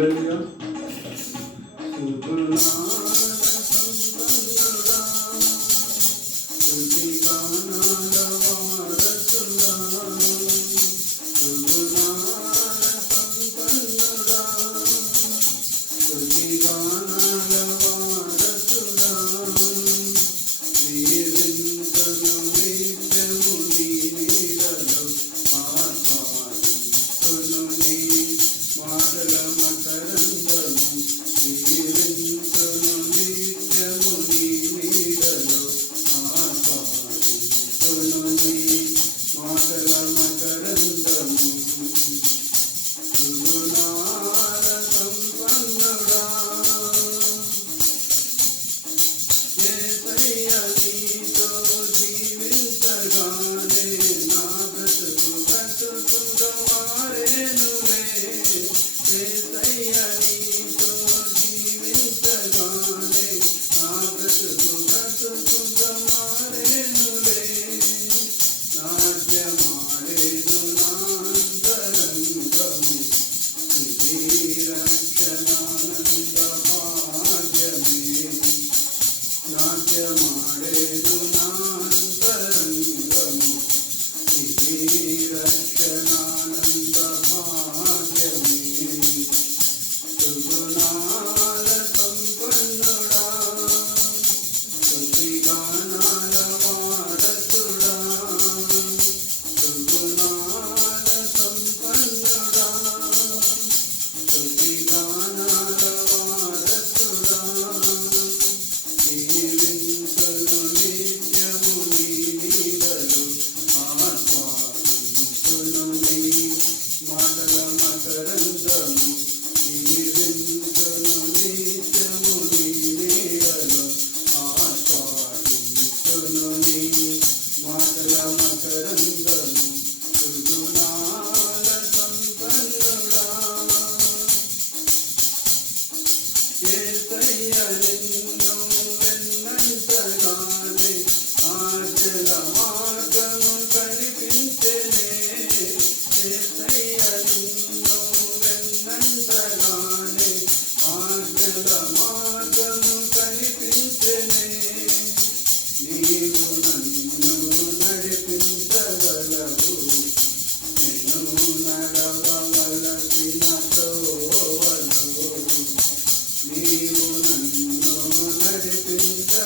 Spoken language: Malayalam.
लिया നാട്യമാടേതു നാന്തരംഗമു രക്ഷണ love.